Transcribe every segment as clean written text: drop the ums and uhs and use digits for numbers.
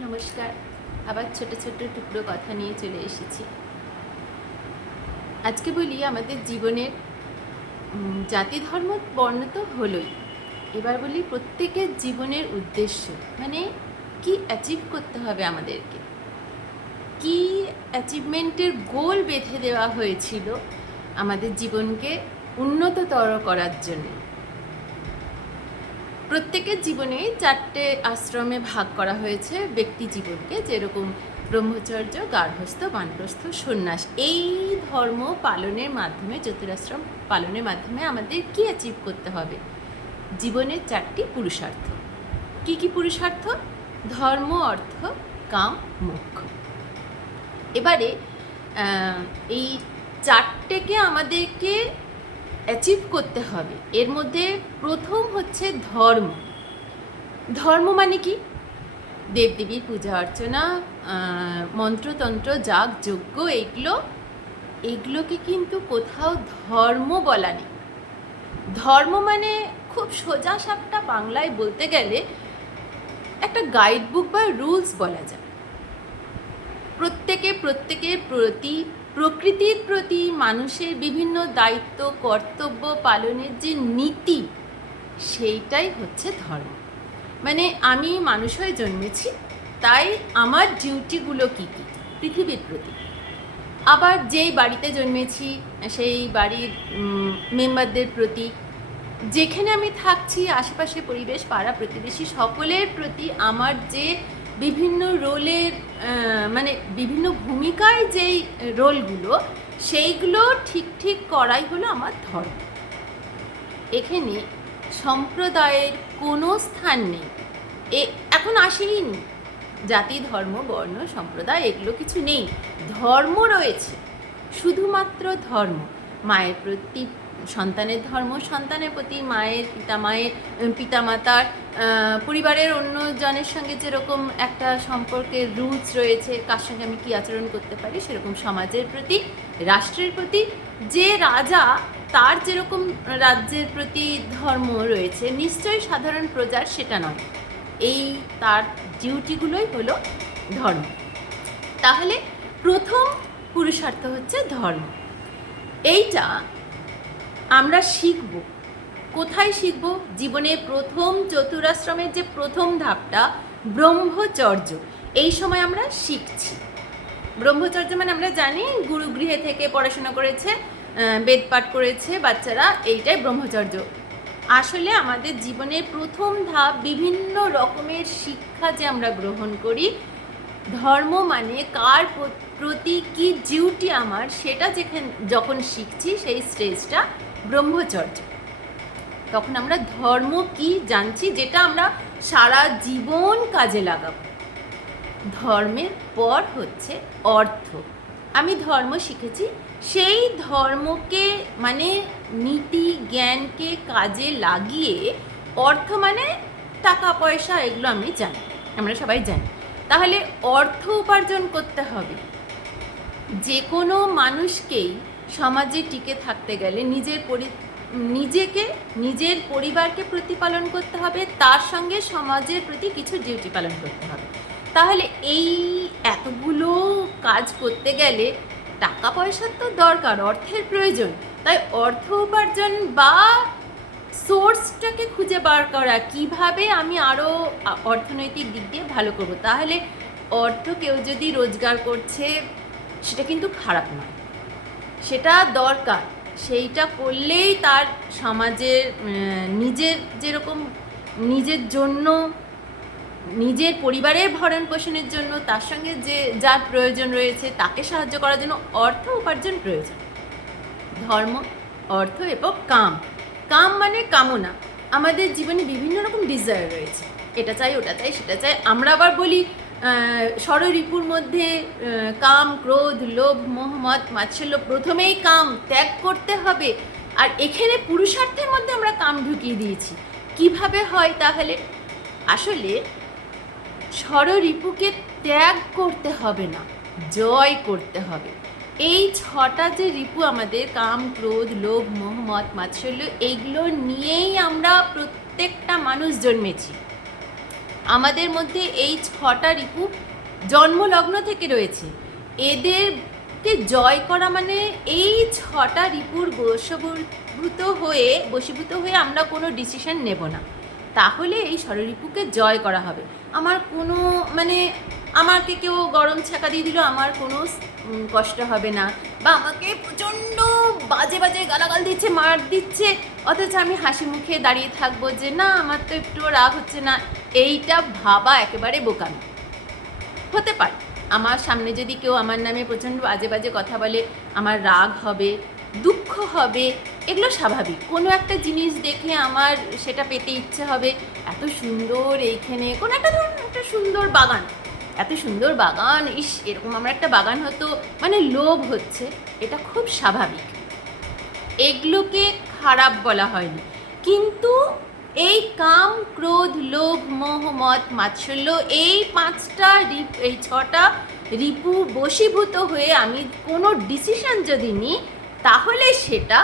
নমস্কার। আবার ছোট ছোট টুকরো কথা নিয়ে চলে এসেছি। আজকে বলি আমাদের জীবনের জাতি ধর্ম বর্ণ তো হলোই, এবার বলি প্রত্যেকের জীবনের উদ্দেশ্য, মানে কি অ্যাচিভ করতে হবে আমাদেরকে, কি অ্যাচিভমেন্টের গোল বেঁধে দেওয়া হয়েছিল আমাদের জীবনকে উন্নততর করার জন্য। প্রত্যেকের জীবনে 4টে আশ্রমে ভাগ করা হয়েছে ব্যক্তি জীবনকে, যেরকম ব্রহ্মচর্য, গার্হস্থ, বানপ্রস্থ, সন্ন্যাস। এই ধর্ম পালনের মাধ্যমে, চতুরাশ্রম পালনের মাধ্যমে আমাদের কি অ্যাচিভ করতে হবে? জীবনের 4টি পুরুষার্থ। কি কি পুরুষার্থ? ধর্ম, অর্থ, কাম, মোক্ষ। এবারে এই 4টেকে আমাদেরকে অ্যাচিভ করতে হবে। এর মধ্যে প্রথম হচ্ছে ধর্ম। ধর্ম মানে কি? দেবদেবীর পূজা অর্চনা, মন্ত্রতন্ত্র, যাগ যজ্ঞ, এগুলোকে কিন্তু কোথাও ধর্ম বলা নেই। ধর্ম মানে খুব সোজা সাপটা বাংলায় বলতে গেলে একটা গাইড বুক বা রুলস বলা যায়। প্রত্যেকের প্রতি, প্রকৃতির প্রতি মানুষের বিভিন্ন দায়িত্ব কর্তব্য পালনের যে নীতি, সেইটাই হচ্ছে ধর্ম। মানে আমি মানুষ হয়ে জন্মেছি, তাই আমার ডিউটিগুলো কী কী পৃথিবীর প্রতি। আবার যেই বাড়িতে জন্মেছি সেই বাড়ির মেম্বারদের প্রতি, যেখানে আমি থাকছি আশেপাশে পরিবেশ, পাড়া প্রতিবেশী সকলের প্রতি আমার যে বিভিন্ন রোলের, মানে বিভিন্ন ভূমিকায় যেই রোলগুলো, সেইগুলো ঠিক ঠিক করাই হলো আমার ধর্ম। এখানে সম্প্রদায়ের কোনো স্থান নেই। এখন আসেনি জাতি, ধর্ম, বর্ণ, সম্প্রদায়, এগুলো কিছু নেই। ধর্ম রয়েছে, শুধুমাত্র ধর্ম। মায়ের প্রতি সন্তানের ধর্ম, সন্তানের প্রতি মায়ের পিতামাতার, পরিবারের অন্য জনের সঙ্গে যেরকম একটা সম্পর্কের রুলস রয়েছে, কার সঙ্গে আমি কী আচরণ করতে পারি, সেরকম সমাজের প্রতি, রাষ্ট্রের প্রতি। যে রাজা, তার যেরকম রাজ্যের প্রতি ধর্ম রয়েছে, নিশ্চয়ই সাধারণ প্রজার সেটা নয়। এই তার ডিউটিগুলোই হলো ধর্ম। তাহলে প্রথম পুরুষার্থ হচ্ছে ধর্ম। এইটা আমরা শিখব। কোথায় শিখব? জীবনের প্রথম চতুরাশ্রমের যে প্রথম ধাপটা ব্রহ্মচর্য, এই সময় আমরা শিখছি। ব্রহ্মচর্য মানে আমরা জানি, গুরুগৃহে থেকে পড়াশোনা করেছে, বেদ পাঠ করেছে বাচ্চারা, এইটাই ব্রহ্মচর্য। আসলে আমাদের জীবনের প্রথম ধাপ, বিভিন্ন রকমের শিক্ষা যে আমরা গ্রহণ করি। ধর্ম মানে কার প্রতি কী ডিউটি আমার, সেটা যখন শিখছি, সেই স্টেজটা ব্রহ্মচর্য। তখন আমরা ধর্ম কি জানছি, যেটা আমরা সারা জীবন কাজে লাগাবো। ধর্মের পর হচ্ছে অর্থ। আমি ধর্ম শিখেছি, সেই ধর্মকে মানে নীতি জ্ঞানকে কাজে লাগিয়ে, অর্থ মানে টাকা পয়সা, এগুলো আমি জানি, আমরা সবাই জানি। তাহলে অর্থ উপার্জন করতে হবে। যে কোনো মানুষকেই সমাজে টিকে থাকতে গেলে নিজেকে, নিজের পরিবারকে প্রতিপালন করতে হবে, তার সঙ্গে সমাজের প্রতি কিছু ডিউটি পালন করতে হবে। তাহলে এই এতগুলো কাজ করতে গেলে টাকা পয়সার তো দরকার, অর্থের প্রয়োজন। তাই অর্থ উপার্জন বা সোর্সটাকে খুঁজে বার করা, কিভাবে আমি আরও অর্থনৈতিক দিক দিয়ে ভালো করব। তাহলে অর্থ কেউ যদি রোজগার করছে, সেটা কিন্তু খারাপ নয়, সেটা দরকার। সেইটা করলেই তার সমাজের, নিজের যেরকম নিজের জন্য, নিজের পরিবারের ভরণ পোষণের জন্য, তার সঙ্গে যে যার প্রয়োজন রয়েছে তাকে সাহায্য করার জন্য অর্থ উপার্জন প্রয়োজন। ধর্ম, অর্থ এবং কাম। কাম মানে কামনা। আমাদের জীবনে বিভিন্ন রকম ডিজায়ার রয়েছে, এটা চাই, ওটা চাই, সেটা চাই। আমরা আবার বলি ষড়রিপুর মধ্যে কাম, ক্রোধ, লোভ, মোহ, মদ, মাৎসল্য, প্রথমেই কাম ত্যাগ করতে হবে। আর এখানে পুরুষার্থের মধ্যে আমরা কাম ঢুকিয়ে দিয়েছি। কিভাবে হয় তাহলে? আসলে ষড়রিপুকে ত্যাগ করতে হবে না, জয় করতে হবে। এই 6টা যে রিপু আমাদের, কাম, ক্রোধ, লোভ, মোহ, মদ, মাৎসল্য, এইগুলো নিয়েই আমরা প্রত্যেকটা মানুষ জন্মেছি। আমাদের মধ্যে এই 6টা রিপু জন্মলগ্ন থেকে রয়েছে। এদেরকে জয় করা মানে এই 6টা রিপুর বশীভূত হয়ে আমরা কোনো ডিসিশন নেব না, তাহলে এই ষড়রিপুকে জয় করা হবে। আমার কোনো মানে আমাকে কেউ গরম ছ্যাঁকা দিয়ে দিল, আমার কোনো কষ্ট হবে না, বা আমাকে প্রচণ্ড বাজে বাজে গালাগাল দিচ্ছে, মার দিচ্ছে, অথচ আমি হাসি মুখে দাঁড়িয়ে থাকবো যে না আমার তো একটু রাগ হচ্ছে না, এইটা ভাবা একেবারে বোকামি। হতে পারে আমার সামনে যদি কেউ আমার নামে প্রচণ্ড বাজে বাজে কথা বলে, আমার রাগ হবে, দুঃখ হবে, এগুলো স্বাভাবিক। কোনো একটা জিনিস দেখে আমার সেটা পেতে ইচ্ছে হবে, এত সুন্দর এইখানে কোনো একটা ধরুন একটা সুন্দর বাগান, এত সুন্দর বাগান, ইস এরকম আমার একটা বাগান হতো, মানে লোভ হচ্ছে, এটা খুব স্বাভাবিক, এগুলোকে খারাপ বলা হয়নি। কিন্তু এই কাম, ক্রোধ, লোভ, মোহ, মদ, মাৎসর্য, এই 6টা রিপু বশীভূত হয়ে আমি কোনো ডিসিশন যদি নিই, তাহলে সেটা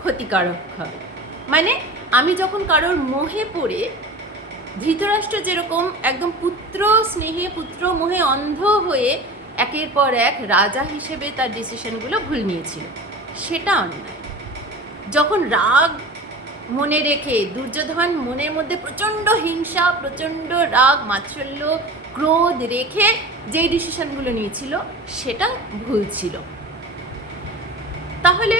ক্ষতিকারক হবে। মানে আমি যখন কারোর মোহে পড়ে, ধৃতরাষ্ট্র যেরকম একদম পুত্র স্নেহে পুত্র মোহে অন্ধ হয়ে একের পর এক রাজা হিসেবে তার ডিসিশনগুলো ভুল নিয়েছিল, সেটা অন্যায়। যখন রাগ মনে রেখে দুর্যোধন মনের মধ্যে প্রচণ্ড হিংসা, প্রচণ্ড রাগ, মাৎসর্য, ক্রোধ রেখে যেই ডিসিশনগুলো নিয়েছিল সেটা ভুল ছিল। তাহলে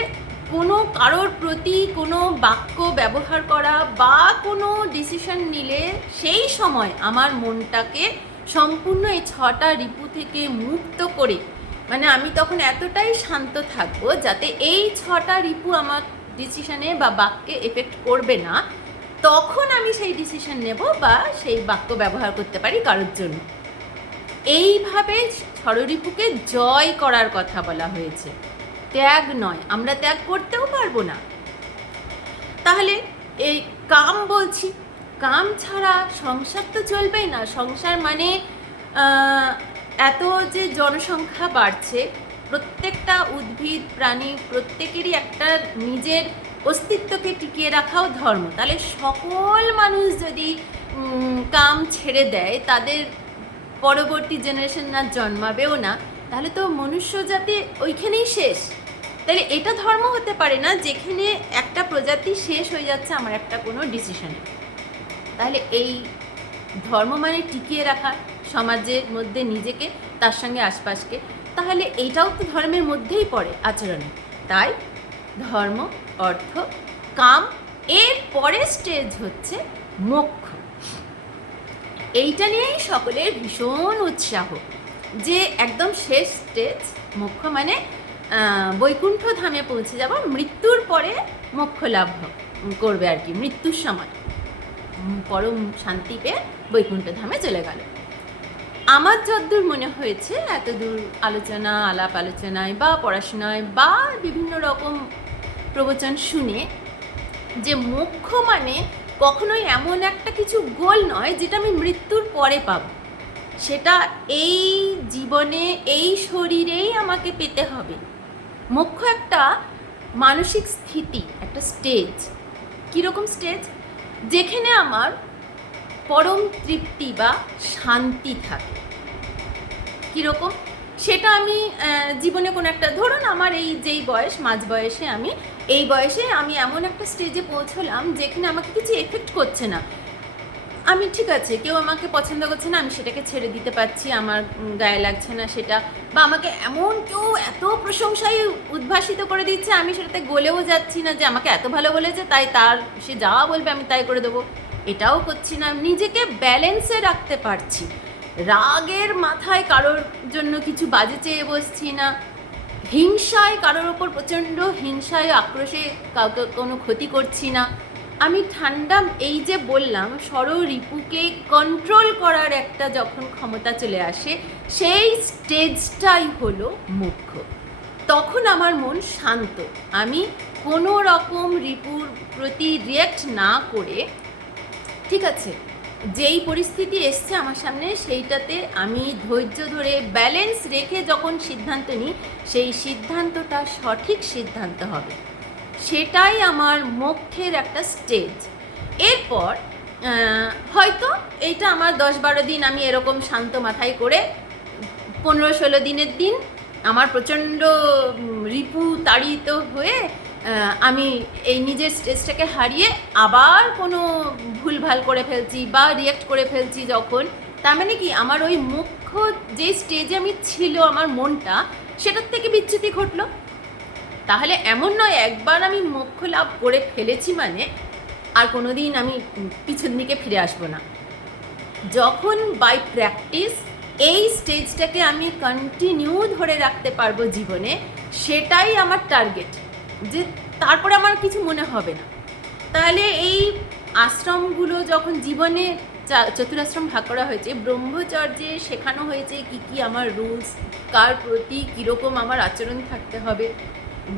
কোনো কারোর প্রতি কোনো বাক্য ব্যবহার করা বা কোনো ডিসিশন নিলে সেই সময় আমার মনটাকে সম্পূর্ণ এই 6টা রিপু থেকে মুক্ত করে, মানে আমি তখন এতটাই শান্ত থাকবো যাতে এই 6টা রিপু আমার ডিসিশনে বা বাক্যে এফেক্ট করবে না, তখন আমি সেই ডিসিশন নেব বা সেই বাক্য ব্যবহার করতে পারি কারোর জন্য। এইভাবে ষড়রিপুকে জয় করার কথা বলা হয়েছে, ত্যাগ নয়। আমরা ত্যাগ করতেও পারবো না। তাহলে এই কাম বলছি, কাম ছাড়া সংসার তো চলবেই না। সংসার মানে এত যে জনসংখ্যা বাড়ছে, প্রত্যেকটা উদ্ভিদ প্রাণী প্রত্যেকেরই একটা নিজের অস্তিত্বকে টিকিয়ে রাখাও ধর্ম। তাহলে সকল মানুষ যদি কাম ছেড়ে দেয়, তাদের পরবর্তী জেনারেশন না জন্মাবেও না, তাহলে তো মনুষ্য জাতি ওইখানেই শেষ। তাহলে এটা ধর্ম হতে পারে না যেখানে একটা প্রজাতি শেষ হয়ে যাচ্ছে আমার একটা কোনো ডিসিশনে। তাহলে এই ধর্ম মানে টিকিয়ে রাখা সমাজের মধ্যে নিজেকে, তার সঙ্গে আশপাশকে, তাহলে এইটাও তো ধর্মের মধ্যেই পড়ে আচরণে। তাই ধর্ম, অর্থ, কাম, এর পরের স্টেজ হচ্ছে মোক্ষ। এইটা নিয়েই সকলের ভীষণ উৎসাহ যে একদম শেষ স্টেজ মোক্ষ, মানে বৈকুণ্ঠ ধামে পৌঁছে যাব, মৃত্যুর পরে মোক্ষ লাভ করবে আর কি, মৃত্যুর সময় পরম শান্তি পেয়ে বৈকুণ্ঠ ধামে চলে গেল। আমার যতদূর মনে হয়েছে এতদূর আলোচনা, আলাপ আলোচনায় বা পড়াশোনায় বা বিভিন্ন রকম প্রবচন শুনে, যে মোক্ষ মানে কখনোই এমন একটা কিছু গোল নয় যেটা আমি মৃত্যুর পরে পাব, সেটা এই জীবনে এই শরীরেই আমাকে পেতে হবে। মোক্ষ একটা মানসিক স্থিতি, একটা স্টেজ। কীরকম স্টেজ? যেখানে আমার পরম তৃপ্তি বা শান্তি থাকে। কীরকম? সেটা আমি জীবনে কোনো একটা, ধরুন আমার এই যেই বয়স, মাঝ বয়সে, আমি এই বয়সে আমি এমন একটা স্টেজে পৌঁছলাম যেখানে আমাকে কিছু এফেক্ট করছে না। আমি ঠিক আছে, কেউ আমাকে পছন্দ করছে না, আমি সেটাকে ছেড়ে দিতে পারছি, আমার গায়ে লাগছে না সেটা, বা আমাকে এমন কেউ এত প্রশংসায় উদ্ভাসিত করে দিচ্ছে, আমি সেটাতে গলেও যাচ্ছি না যে আমাকে এত ভালো বলেছে তাই তার সে যা বলবে আমি তাই করে দেবো, এটাও করছি না। নিজেকে ব্যালেন্সে রাখতে পারছি, রাগের মাথায় কারোর জন্য কিছু বাজে চেয়ে বসছি না, হিংসায় কারোর ওপর প্রচণ্ড হিংসায় আক্রোশে কাউকে কোনো ক্ষতি করছি না। আমি ঠান্ডা, এই যে বললাম ষড়রিপুকে কন্ট্রোল করার একটা যখন ক্ষমতা চলে আসে, সেই স্টেজটাই হলো মোক্ষ। তখন আমার মন শান্ত, আমি কোনো রকম রিপুর প্রতি রিয়্যাক্ট না করে, ঠিক আছে, যেই পরিস্থিতি এসছে আমার সামনে সেইটাতে আমি ধৈর্য ধরে ব্যালেন্স রেখে যখন সিদ্ধান্ত নিই, সেই সিদ্ধান্তটা সঠিক সিদ্ধান্ত হবে, সেটাই আমার মোক্ষের একটা স্টেজ। এরপর হয়তো এইটা আমার 10-12 দিন আমি এরকম শান্ত মাথায় করে 15-16 দিনের দিন আমার প্রচণ্ড রিপু তাড়িত হয়ে আমি এই নিজের স্টেজটাকে হারিয়ে আবার কোনো ভুলভাল করে ফেলছি বা রিয়াক্ট করে ফেলছি যখন, তার মানে কি আমার ওই মুখ্য যে স্টেজে আমি ছিল আমার মনটা সেটার থেকে বিচ্যুতি ঘটলো। তাহলে এমন নয় একবার আমি মোক্ষ লাভ করে ফেলেছি মানে আর কোনো দিন আমি পিছন দিকে ফিরে আসবো না। যখন বাই প্র্যাকটিস এই স্টেজটাকে আমি কন্টিনিউ ধরে রাখতে পারবো জীবনে, সেটাই আমার টার্গেট, যে তারপরে আমার কিছু মনে হবে না। তাহলে এই আশ্রমগুলো যখন জীবনে চতুরাশ্রম ভাগ করা হয়েছে, ব্রহ্মচর্যে শেখানো হয়েছে কি কি আমার রুলস, কার প্রতি কীরকম আমার আচরণ থাকতে হবে,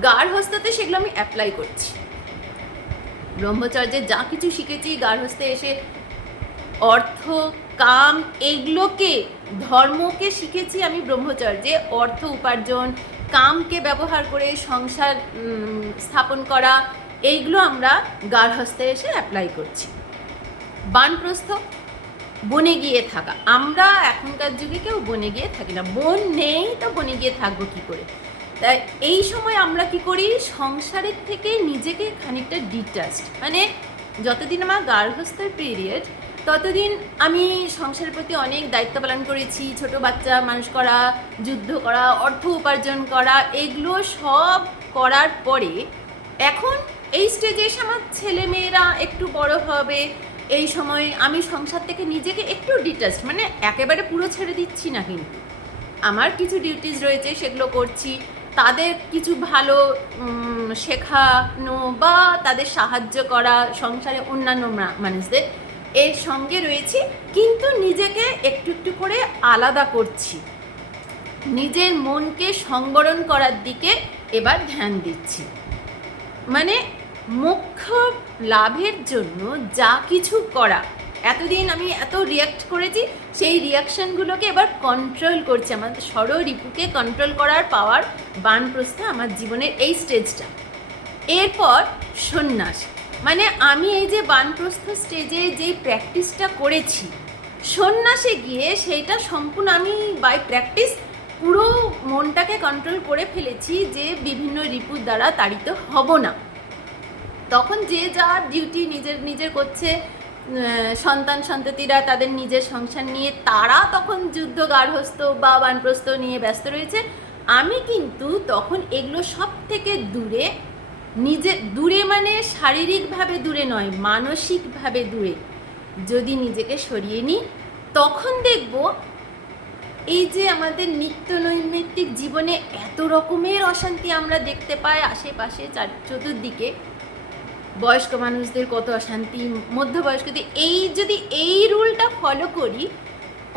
গার্হস্থ্যতে সেগুলো আমি অ্যাপ্লাই করছি। ব্রহ্মচর্যে যা কিছু শিখেছি গার্হস্থ্যে এসে অর্থ, কাম, এগুলোকে, ধর্মকে শিখেছি আমি ব্রহ্মচর্যে, অর্থ উপার্জন, কামকে ব্যবহার করে সংসার স্থাপন করা, এইগুলো আমরা গার্হস্থ্যে এসে অ্যাপ্লাই করছি। বানপ্রস্থ, বনে গিয়ে থাকা। আমরা এখনকার যুগে কেউ বনে গিয়ে থাকি না, বন নেই তো বনে গিয়ে থাকবো কী করে। তাই এই সময় আমরা কি করি, সংসারের থেকে নিজেকে খানিকটা ডিটাচড, মানে যতদিন আমার গার্হস্থ্যের পিরিয়ড ততদিন আমি সংসারের প্রতি অনেক দায়িত্ব পালন করেছি, ছোট বাচ্চা মানুষ করা, যুদ্ধ করা, অর্থ উপার্জন করা, এগুলো সব করার পরে এখন এই স্টেজে এসে আমার ছেলে মেয়েরা একটু বড় হবে, এই সময় আমি সংসার থেকে নিজেকে একটু ডিটাচড, মানে একেবারে পুরো ছেড়ে দিচ্ছি না, কিন্তু আমার কিছু ডিউটিস রয়েছে সেগুলো করছি, তাদের কিছু ভালো শেখানো বা তাদের সাহায্য করা, সংসারে অন্যান্য মানুষদের এর সঙ্গে রয়েছি, কিন্তু নিজেকে একটু একটু করে আলাদা করছি, নিজের মনকে সংবরণ করার দিকে এবার ধ্যান দিচ্ছি। মানে মোক্ষ লাভের জন্য যা কিছু করা, এতদিন আমি এত রিয়াক্ট করেছি, সেই রিয়াকশানগুলোকে এবার কন্ট্রোল করছি। আমার ষড়রিপুকে কন্ট্রোল করার পাওয়ার বানপ্রস্থে আমার জীবনের এই স্টেজটা। এরপর সন্ন্যাস, মানে আমি এই যে বানপ্রস্থ স্টেজে যে প্র্যাকটিসটা করেছি, সন্ন্যাসে গিয়ে সেইটা সম্পূর্ণ আমি বাই প্র্যাকটিস পুরো মনটাকে কন্ট্রোল করে ফেলেছি যে বিভিন্ন রিপুর দ্বারা তাড়িত হব না। তখন যে যার ডিউটি নিজের নিজের করছে, সন্তান সন্ততিরা তাদের নিজের সংসার নিয়ে তারা তখন যুদ্ধ, গার্হস্থ্য বা বানপ্রস্থ নিয়ে ব্যস্ত রয়েছে। আমি কিন্তু তখন এগুলো সব থেকে দূরে, দূরে মানে শারীরিকভাবে দূরে নয়, মানসিকভাবে দূরে যদি নিজেকে সরিয়ে নিই, তখন দেখব এই যে আমাদের নিত্য নৈমিত্তিক জীবনে এত রকমের অশান্তি আমরা দেখতে পাই আশেপাশে চতুর্দিকে, বয়স্ক মানুষদের কত অশান্তি, মধ্যবয়স্কদের, যদি এই রুলটা ফলো করি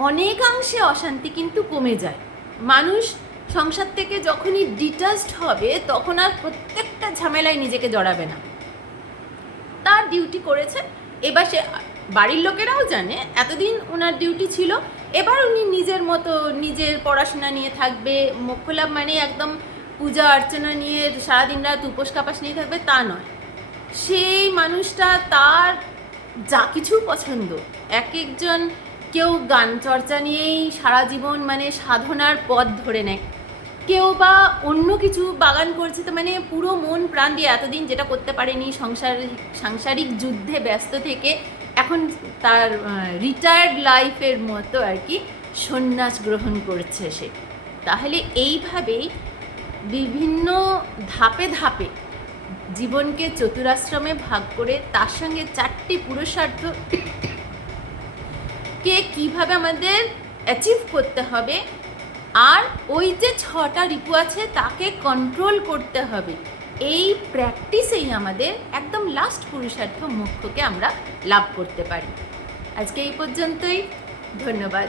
অনেকাংশে অশান্তি কিন্তু কমে যায়। মানুষ সংসার থেকে যখনই ডিটাচড হবে তখন আর প্রত্যেকটা ঝামেলায় নিজেকে জড়াবে না, তার ডিউটি করেছে, এবার সে বাড়ির লোকেরাও জানে এতদিন ওনার ডিউটি ছিল, এবার উনি নিজের মতো নিজের পড়াশোনা নিয়ে থাকবে। মোক্ষলাভ মানে একদম পূজা অর্চনা নিয়ে সারাদিন রাত উপোস কাপাস নিয়ে থাকবে তা নয়, সেই মানুষটা তার যা কিছু পছন্দ, এক একজন কেউ গান চর্চা নিয়েই সারা জীবন মানে সাধনার পথ ধরে নেয়, কেউ বা অন্য কিছু বাগান করছে, তো মানে পুরো মন প্রাণ দিয়ে এতদিন যেটা করতে পারেনি সাংসারিক যুদ্ধে ব্যস্ত থেকে এখন তার রিটায়ার্ড লাইফের মতো আর কি সন্ন্যাস গ্রহণ করছে সে। তাহলে এইভাবেই বিভিন্ন ধাপে ধাপে জীবনকে চতুরাশ্রমে ভাগ করে তার সঙ্গে 4টি পুরুষার্থ কে কীভাবে আমাদের অ্যাচিভ করতে হবে, আর ওই যে 6টা রিপু আছে তাকে কন্ট্রোল করতে হবে, এই প্র্যাকটিসেই আমাদের একদম লাস্ট পুরুষার্থ মোক্ষকে আমরা লাভ করতে পারি। আজকে এই পর্যন্তই, ধন্যবাদ।